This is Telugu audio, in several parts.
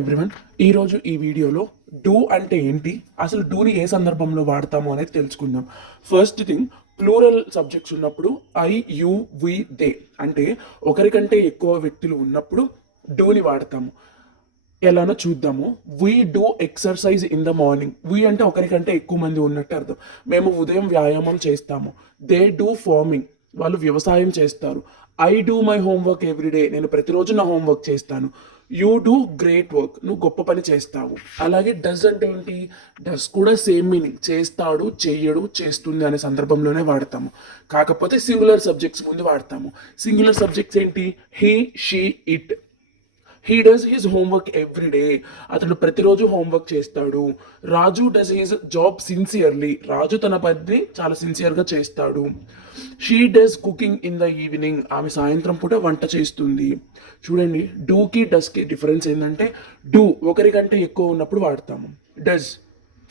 ఎవ్రీవన్, ఈరోజు ఈ వీడియోలో డూ అంటే ఏంటి, అసలు డూని ఏ సందర్భంలో వాడతాము అనేది తెలుసుకుందాం. ఫస్ట్ థింగ్, ప్లూరల్ సబ్జెక్ట్స్ ఉన్నప్పుడు ఐ యు వి దే అంటే ఒకరికంటే ఎక్కువ వ్యక్తులు ఉన్నప్పుడు డూని వాడతాము. ఎలానో చూద్దాము. We do exercise in the morning. We అంటే ఒకరికంటే ఎక్కువ మంది ఉన్నట్టు అర్థం. మేము ఉదయం వ్యాయామం చేస్తాము. దే డూ ఫార్మింగ్, వాళ్ళు వ్యవసాయం చేస్తారు. I do my homework everyday, నేను ప్రతిరోజు నా హోంవర్క్ చేస్తాను. యూ డూ గ్రేట్ వర్క్, నువ్వు గొప్ప పని చేస్తావు. అలాగే డస్ అంటే ఏంటి, డస్ కూడా సేమ్ మీనింగ్, చేస్తాడు, చెయ్యడు, చేస్తుంది అనే సందర్భంలోనే వాడతాము. కాకపోతే సింగులర్ సబ్జెక్ట్స్ ముందు వాడతాము. సింగులర్ సబ్జెక్ట్స్ ఏంటి, he, she, it. He does his homework every day, అతడు ప్రతిరోజు హోంవర్క్ చేస్తాడు. రాజు డస్ హిజ్ జాబ్ సిన్సియర్లీ, రాజు తన పనిని చాలా సిన్సియర్గా చేస్తాడు. She does cooking in the evening, ఆమె సాయంత్రం పూట వంట చేస్తుంది. చూడండి, డూకి డస్కి డిఫరెన్స్ ఏంటంటే, డూ ఒకరికంటే ఎక్కువ ఉన్నప్పుడు వాడతాము, డస్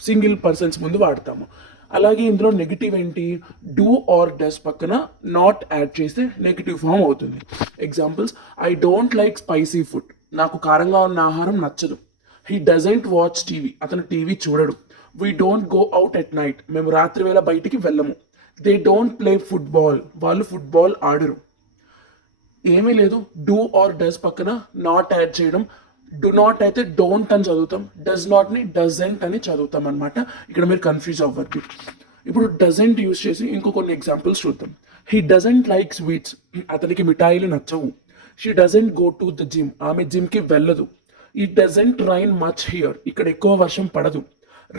సింగిల్ పర్సన్స్ ముందు వాడతాము. అలాగే ఇందులో నెగిటివ్ ఏంటి, డూ ఆర్ డస్ పక్కన నాట్ యాడ్ చేస్తే నెగిటివ్ ఫామ్ అవుతుంది. Examples, I don't like spicy food, నాకు కారంగా ఉన్న ఆహారం నచ్చదు. హీ డజంట్ వాచ్ టీవీ, అతను టీవీ చూడడు. We don't go out at night, మేము రాత్రి వేళ బయటికి వెళ్ళము. దే డోంట్ ప్లే ఫుట్బాల్, వాళ్ళు ఫుట్బాల్ ఆడరు. ఏమీ లేదు, డూ ఆర్ డస్ పక్కన నాట్ యాడ్ చేయడం. డు నాట్ అయితే డోంట్ అని చదువుతాం, డస్ నాట్ని డజెంట్ అని చదువుతాం అనమాట. ఇక్కడ మీరు కన్ఫ్యూజ్ అవ్వద్దు. ఇప్పుడు డజెంట్ యూజ్ చేసి ఇంకో కొన్ని ఎగ్జాంపుల్స్ చూద్దాం. హీ డజంట్ లైక్ స్వీట్స్, అతనికి మిఠాయిలు నచ్చవు. She doesn't go to the gym, ఆమె జిమ్కి వెళ్ళదు. ఈ డజంట్ రైన్ మచ్ హియర్, ఇక్కడ ఎక్కువ వర్షం పడదు.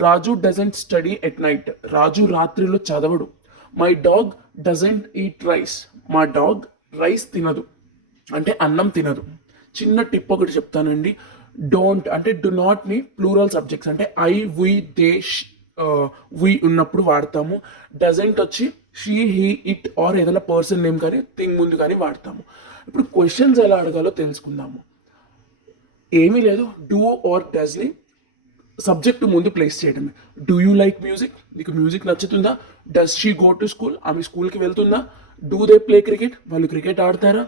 Raju doesn't study at night, Raju రాత్రిలో చదవడు. My dog doesn't eat rice, మా డాగ్ రైస్ తినదు, అంటే అన్నం తినదు. చిన్న టిప్ ఒకటి చెప్తానండి. డోంట్ అంటే డు నాట్ని ప్లూరల్ సబ్జెక్ట్స్ అంటే ఐ, వి, దే, వి ఉన్నప్పుడు వాడతాము. డజంట్ వచ్చి షీ, హీ, ఇట్ ఆర్ ఏదైనా పర్సన్ నేమ్ కానీ థింగ్ ముందు కానీ వాడతాము. ఇప్పుడు క్వశ్చన్స్ ఎలా అడగాలో తెలుసుకుందాము. ఏమీ లేదు, డూ ఆర్ డస్ని సబ్జెక్ట్ ముందు ప్లేస్ చేయడమే. డూ యూ లైక్ మ్యూజిక్, నీకు మ్యూజిక్ నచ్చుతుందా? Does she go to school, ఆమె స్కూల్కి వెళ్తుందా? డూ దే ప్లే క్రికెట్, వాళ్ళు క్రికెట్ ఆడతారా?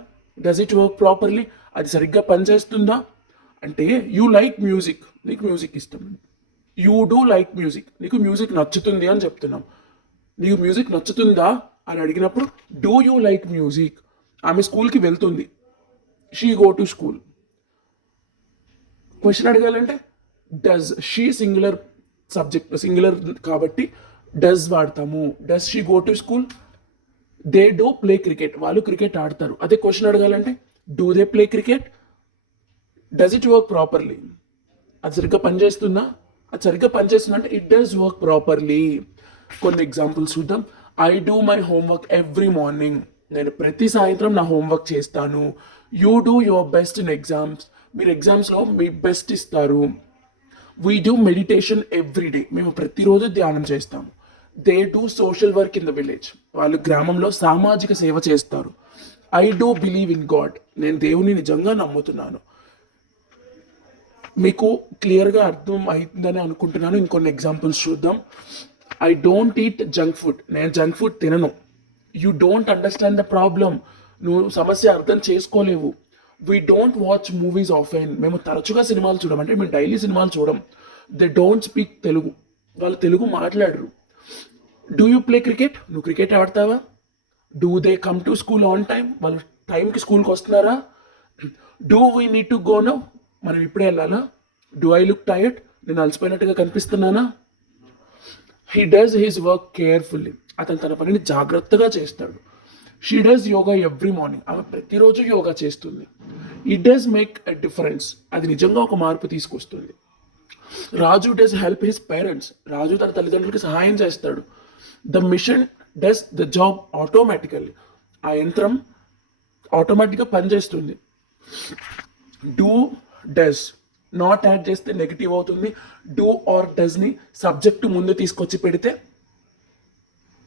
డస్ ఇట్ వర్క్ ప్రాపర్లీ, అది సరిగ్గా పనిచేస్తుందా? అంటే యూ లైక్ మ్యూజిక్, నీకు మ్యూజిక్ ఇష్టం. యూ డూ లైక్ మ్యూజిక్, నీకు మ్యూజిక్ నచ్చుతుంది అని చెప్తున్నాం. నీకు మ్యూజిక్ నచ్చుతుందా అని అడిగినప్పుడు డూ యూ లైక్ మ్యూజిక్. ఆమె స్కూల్కి వెళ్తుంది, she go to school. Question అడగాలంటే does, she singular subject, singular కాబట్టి డస్ వాడతాము. Does she go to school, they do play cricket, వాళ్ళు క్రికెట్ ఆడతారు. అదే క్వశ్చన్ అడగాలంటే do they play cricket, does it work properly, అది సరిగ్గా పనిచేస్తుందా? అది సరిగ్గా పనిచేస్తుందా అంటే ఇట్ డస్ వర్క్ ప్రాపర్లీ. కొన్ని ఎగ్జాంపుల్స్ చూద్దాం. I do my homework every morning, నేను ప్రతి సాయంత్రం నా హోంవర్క్ చేస్తాను. You do your best in exams, మీరు ఎగ్జామ్స్లో మీ బెస్ట్ ఇస్తారు. We do meditation every day, మేము ప్రతిరోజు ధ్యానం చేస్తాము. They do social work in the village, వాళ్ళు గ్రామంలో సామాజిక సేవ చేస్తారు. I do believe in God, నేను దేవుని నిజంగా నమ్ముతున్నాను. మీకు క్లియర్గా అర్థం అవుతుందని అనుకుంటున్నాను. ఇంకొన్ని ఎగ్జాంపుల్స్ చూద్దాం. I don't eat junk food, నేను జంక్ ఫుడ్ తినను. You don't understand the problem, నువ్వు సమస్య అర్థం చేసుకోలేవు. We don't watch movies often, మేము తరచుగా సినిమాలు చూడం, అంటే మేము డైలీ సినిమాలు చూడం. దే డోంట్ స్పీక్ తెలుగు, వాళ్ళు తెలుగు మాట్లాడరు. డూ యూ ప్లే క్రికెట్, నువ్వు క్రికెట్ ఆడతావా? Do they come to school on time, వాళ్ళు టైంకి స్కూల్కి వస్తున్నారా? Do we need to go now, మనం ఇప్పుడే వెళ్ళాలా? డూ ఐ లుక్ టైర్డ్, నేను అలసిపోయినట్టుగా కనిపిస్తున్నానా? He does his work carefully, అతను తన పనిని జాగ్రత్తగా చేస్తాడు. She does yoga every morning, ఆమె ప్రతిరోజు యోగా చేస్తుంది. It does make a difference, అది నిజంగా ఒక మార్పు తీసుకొస్తుంది. Raju does help his parents, Raju తన తల్లిదండ్రులకి సహాయం చేస్తాడు. The machine does the job automatically, ఆ యంత్రం ఆటోమేటిక్గా పనిచేస్తుంది. డూ డస్ నాట్ యాడ్ చేస్తే నెగిటివ్ అవుతుంది. డూ ఆర్ డస్ని సబ్జెక్టు ముందు తీసుకొచ్చి పెడితే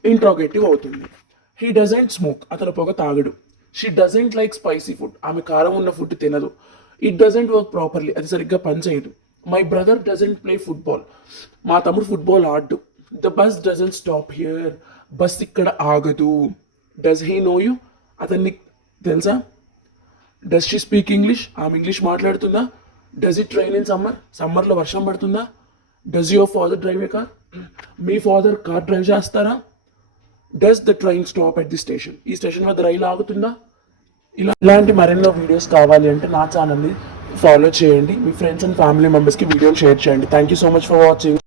ఇంట్రాగేటివ్ అవుతుంది. హీ డజంట్ స్మోక్, అతను పొగ తాగడు. She doesn't like spicy food, ఆమె కారం ఉన్న ఫుడ్ తినదు. ఇట్ డజంట్ వర్క్ ప్రాపర్లీ, అది సరిగ్గా పనిచేయదు. My brother doesn't play football, మా తమ్ముడు ఫుట్బాల్ ఆడు. The bus doesn't stop here, bus ఇక్కడ ఆగదు. డస్ హీ నో యూ, అతన్ని తెలుసా? డస్ షీ స్పీక్ ఇంగ్లీష్, ఆమె ఇంగ్లీష్ మాట్లాడుతుందా? Does it train in summer? సమ్మర్లో వర్షం పడుతుందా? Does your father drive a car? మీ ఫాదర్ కార్ డ్రైవ్ చేస్తారా? Does the train stop at the station? ఈ స్టేషన్ వద్ద రైలు ఆగుతుందా? ఇలాంటి మరెన్నో వీడియోస్ కావాలి అంటే నా ఛానల్ని ఫాలో చేయండి. మీ ఫ్రెండ్స్ అండ్ ఫ్యామిలీ మెంబర్స్కి వీడియోలు షేర్ చేయండి. Thank you so much for watching.